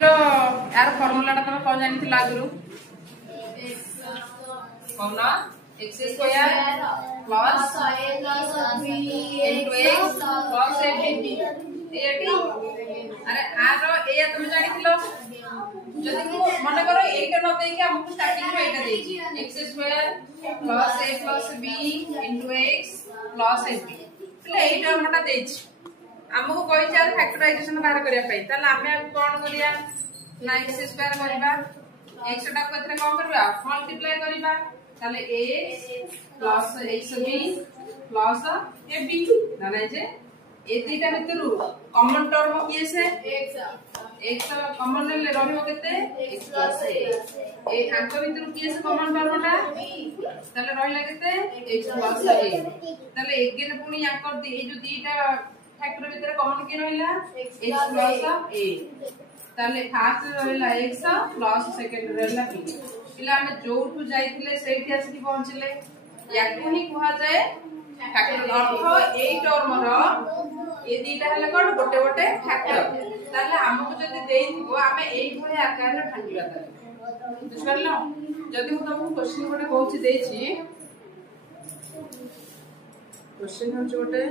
तो यार फॉर्मूला टा तुम कौन जानी थिला आगुरु कौन x square plus into x plus ab eighty अरे आर ए तुम जानी थिलो जदी मु मन करो एटा न देके हमको स्टार्टिंग में एटा देची x square plus a plus b into x plus ab એટલે এই टर्मटा देची हमको कोई चार फैक्टराइजेशन बाहर करिया पई ताले हमें अब कोन करिया ना x स्क्वायर करबा x टा कथरे कोन करबा मल्टीप्लाई करबा ताले a plus xb plus ab ना जे ए तीटा भितरु कॉमन टर्म किए से x कॉमन ले रहबो केते x प्लस a आंक भितरु किए से कॉमन टर्म टा ताले रहिला केते x प्लस a ताले एगेन पुनी आंक दी ए जो दीटा फैक्टर भीतर कॉमन के रहला x प्लस a ताले फर्स्ट रहला x प्लस सेकंड रहला b पिला हम जोठु जाइथिले सेठी आसी पहुंचले याकु ही कहा जाए फैक्टर अर्थ ए टर्म रो ए दीटा हला कोन गोटे गोटे फैक्टर ताले हमको जदी देइथिबो हमें एई भले आकार रे भांगिबा ताले बुझलो जदी मु तुमको क्वेश्चन गोटे कहूची देछि क्वेश्चन हम गोटे